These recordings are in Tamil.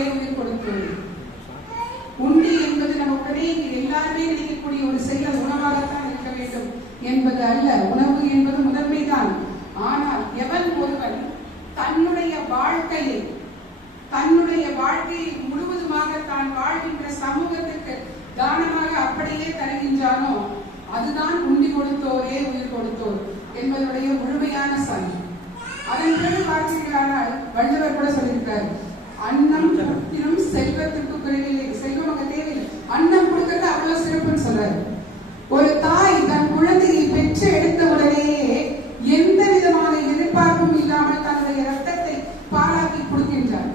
கொடுத்தோரே உயிர் கொடுத்தது உண்டி என்பது நமக்கே எல்லாருமே நினைக்கக்கூடிய ஒரு செயல் உணவாகத்தான் இருக்க வேண்டும் என்பது அல்ல. உணவு என்பது முதன்மைதான் ஆனால் எவன் ஒருவன் தன்னுடைய வாழ்க்கையை தன்னுடைய வாழ்க்கையை முழுவதுமாக தான் வாழ்கின்ற சமூகத்துக்கு தானமாக அப்படியே தருகின்றானோ அதுதான் உண்டி கொடுத்தோரே உயிர் கொடுத்தோர் என்பதனுடைய முழுமையான சான்று அதன் பிறகு பார்த்தீர்களானால் வள்ளுவர் கூட சொல்லியிருக்கிறார் அன்னம் புத்திரம் செல்வத்திற்கு குறைவில்லை செல்வம் அங்க தேவையில்லை. அன்னம் கொடுக்கறது அவ்வளவு சிறப்புன்னு சொல்றாரு. ஒரு தாய் தன் குழந்தையை பெற்று எடுத்த உடனேயே எந்த விதமான எதிர்பார்ப்பும் இல்லாமல் தன்னுடைய ரத்தத்தை பாலாக்கி கொடுக்கின்றார்.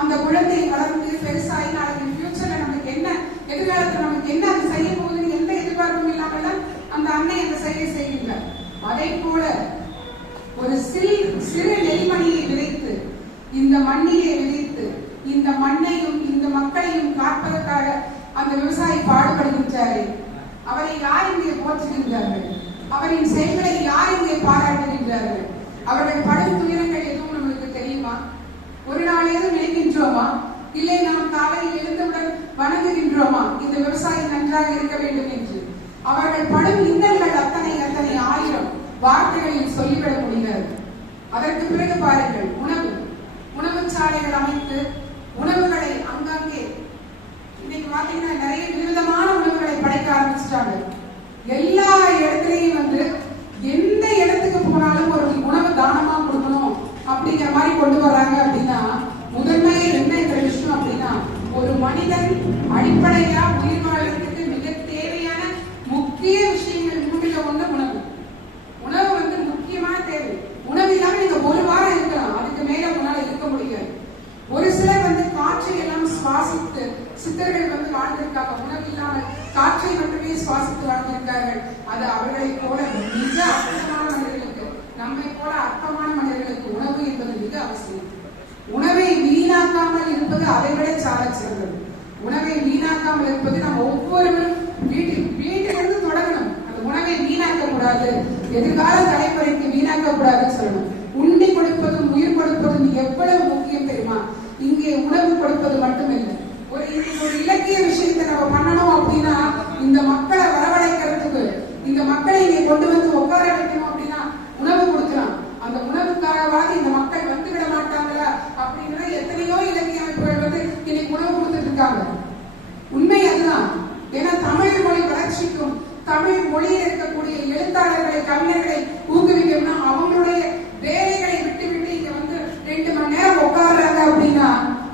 அந்த குழந்தை வளர்ந்து பெருசாகி நாளைக்கு ஃபியூச்சர்ல நமக்கு என்ன எதிர்காலத்துல நமக்கு என்ன அது செய்ய போகுதுன்னு எந்த எதிர்பார்ப்பும் இல்லாமல் தான் அந்த அன்னை அந்த செயலை செய்கின்றார். அதே போல ஒரு சிறு சிறு நெல்மணியை விதைத்து இந்த மண்ணிலே விதைத்து இந்த மண்ணையும் இந்த மக்களையும் காப்பதற்காக அந்த விவசாயி பாடுபடுகின்றாரே. அவரை யார் இங்கே போற்றுகின்றார்கள்? அவரின் செயல்களை யார் இங்கே பாராட்டுகின்றார்கள்? அவர்கள் படும் துயரங்கள் எதுவும் நம்மளுக்கு தெரியுமா? ஒரு நாளேதும் நினைக்கின்றோமா இல்லை நாம் காலையில் எழுந்தவுடன் வணங்குகின்றோமா? இந்த விவசாயி நன்றாக இருக்க வேண்டும் என்று. அவர்கள் படும் இன்னல்கள் அத்தனை அத்தனை ஆயிரம் வார்த்தைகளில் சொல்லிவிட முடியாது. அதற்கு பிறகு பாருங்கள் உணவு. உணவுச்சாலைகள் அமைத்து உணவுகளை அங்கங்கே இன்னைக்கு பாத்தீங்கன்னா நிறைய விதவிதமான உணவுகளை படைக்க ஆரம்பிச்சிட்டாங்க. எல்லா இடத்துலயும் வந்து எந்த இடத்துக்கு போனாலும் ஒரு உணவு தானமா கொடுக்கணும் அப்படிங்கிற மாதிரி கொண்டு வராங்க அப்படின்னா முதன்மையே என்ன இந்த விஷயம் அப்படின்னா ஒரு மனிதன் அடிப்படையா உயிர் வாழ்றதுக்கு மிக தேவையான முக்கிய விஷயங்கள் மூன்றுல ஒண்ணு உணவு உணவு வந்து முக்கியமான தேவை உணவு இல்லாம நீங்க ஒரு வாரம் இருக்கலாம் அதுக்கு மேல உங்களால இருக்க முடியாது ஒரு சிலர் வந்து காற்றை எல்லாம் சுவாசித்து சித்தர்கள் வந்து வாழ்ந்திருக்காங்க. உணவு இல்லாமல் காற்றை மட்டுமே சுவாசித்து வாழ்ந்திருக்கார்கள். அது அவர்களை போல மிக அற்புதமான மனிதர்களுக்கு நம்மை போல அற்பமான மனிதர்களுக்கு உணவு என்பது மிக அவசியம். உணவை வீணாக்காமல் இருப்பது அதை விட சால சிறந்தது. உணவை வீணாக்காமல் இருப்பது நம்ம ஒவ்வொருவரும் வீட்டில் வீட்டிலிருந்து தொடங்கணும். அந்த உணவை வீணாக்க கூடாது எதிர்கால தலைமுறைக்கு வீணாக்க கூடாதுன்னு சொல்லணும். உண்டி கொடுப்பதும் உயிர் கொடுப்பதும் எவ்வளவு முக்கியம் தெரியுமா? இங்கே உணவு கொடுப்பது மட்டுமில்லை. ஒரு ஒரு இலக்கிய விஷயத்தை நம்ம பண்ணணும் அப்படின்னா இந்த மக்களை வரவழைக்கிறதுக்கு இந்த மக்களை இங்கே கொண்டு வந்து உட்கார வைக்கணும் அப்படின்னா உணவு கொடுக்கலாம். அந்த உணவுக்காகவாது இந்த மக்கள் வந்து விட மாட்டாங்களா அப்படிங்கிற எத்தனையோ இலக்கிய அமைப்புகள் வந்து இன்னைக்கு உணவு கொடுத்துட்டு இருக்காங்க. உண்மை அதுதான். ஏன்னா தமிழ் மொழி வளர்ச்சிக்கும் தமிழ் மொழியில் இருக்கக்கூடிய எழுத்தாளர்களை கவிஞர்களை ஊக்குவிக்கணும்னா அவங்களுடைய வேலைகளை விட்டு விட்டு இங்க வந்து ரெண்டு மணி நேரம் உட்கார்றாங்க அப்படின்னா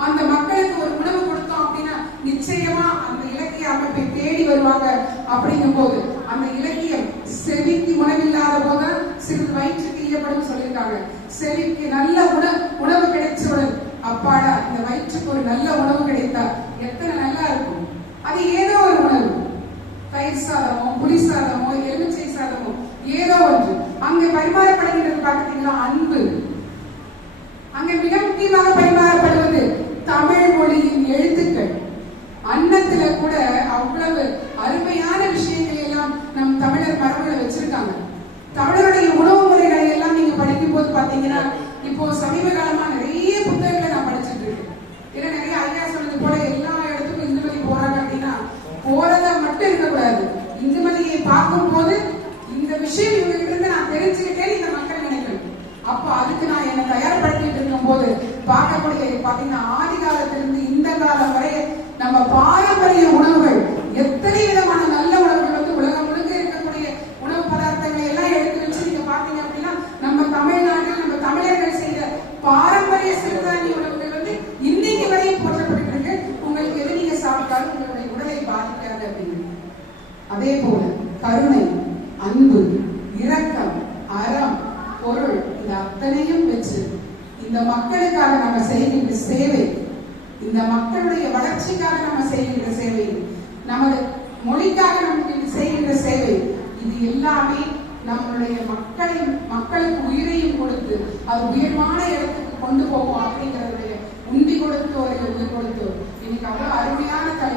அந்த மக்களுக்கு ஒரு உணவு கொடுத்தோம் அப்படின்னா நிச்சயமா அந்த இலக்கிய அமைப்பை தேடி வருவாங்க அப்படிங்கும் போது அந்த இலக்கியம் செவிக்கு உணவில்லாத போது சிறிது வயிற்றுக்கு ஈயப்படும் சொல்லியிருக்காங்க. செவிக்கு நல்ல உணவு உணவு கிடைச்சவுடன் அப்பாடா இந்த வயிற்றுக்கு ஒரு நல்ல உணவு கிடைத்தா எத்தனை நல்லா இருக்கும். அது ஏதோ ஒரு உணவு. தயிர் சாதமோ புளி சாதமோ எலுமிச்சை சாதமோ ஏதோ ஒன்று. அங்கே பரிமாறப்படுகின்றது பார்த்தீங்கன்னா அன்பு அங்கே மிக முக்கியமாக பரிமாறப்படுவது தமிழ் மொழியின் எழுத்துக்கள் அன்னத்துல கூட அவ்வளவு அருமையான விஷயங்களை எல்லாம் நம் தமிழர் மரபுல வச்சிருக்காங்க. தமிழருடைய உணவு முறைகளை எல்லாம் நீங்க படிக்கும் போது பாத்தீங்கன்னா இப்போ சமீப காலமா நிறைய புத்தகங்களை நான் படிச்சுட்டு இருக்கேன். ஏன்னா நிறைய ஐயா சொன்னது போல எல்லா இடத்துக்கும் இந்துமதி போறாங்க அப்படின்னா போறதா மட்டும் இருக்கக்கூடாது. இந்துமதியை பார்க்கும் போது இந்த விஷயம் இவங்ககிட்ட இருந்து நான் தெரிஞ்சுக்கிட்டேன் இந்த மக்கள் நினைக்கிறேன் அப்போ அதுக்கு நான் என்னை தயார்படுத்திட்டு இருக்கும் போது பார்க்கக்கூடிய பாத்தீங்கன்னா ஆதி காலத்திலிருந்து இந்த காலம் வரை நம்ம பாரு உணவுகள் எத்தனை விதமான நல்ல உணவுகள் வந்து உலகம் முழுக்க இருக்கக்கூடிய உணவு பதார்த்தங்களை எல்லாம் எடுத்து வச்சு நீங்க பாத்தீங்க அப்படின்னா நம்ம தமிழ்நாட்டில் நம்ம தமிழர்கள் செய்த பாரம்பரிய சிறுதானிய உணவுகள் வந்து இன்னைக்கு வரையும் போற்றப்பட்டு இருக்கு உங்களுக்கு எது நீங்க சாப்பிட்டாலும் உங்களுடைய உடலை பாதிக்காது அப்படின்னு அதே போல கருணை அன்பு இரக்கம் அறம் பொருள் இந்த அத்தனையும் வச்சு இந்த மக்களுக்காக நம்ம செய்கின்ற சேவை இந்த மக்களுடைய வளர்ச்சிக்காக நம்ம செய்கின்ற சேவை நமது மொழிக்காக நமக்கு செய்கின்ற சேவை இது எல்லாமே நம்மளுடைய மக்களின் மக்களுக்கு உயிரையும் கொடுத்து அது உயர்வான இடத்துக்கு கொண்டு போகும் அப்படிங்கிறதுடைய உண்டி கொடுத்து ஒரு உயிர் கொடுத்து இன்னைக்கு அவ்வளவு அருமையான தலை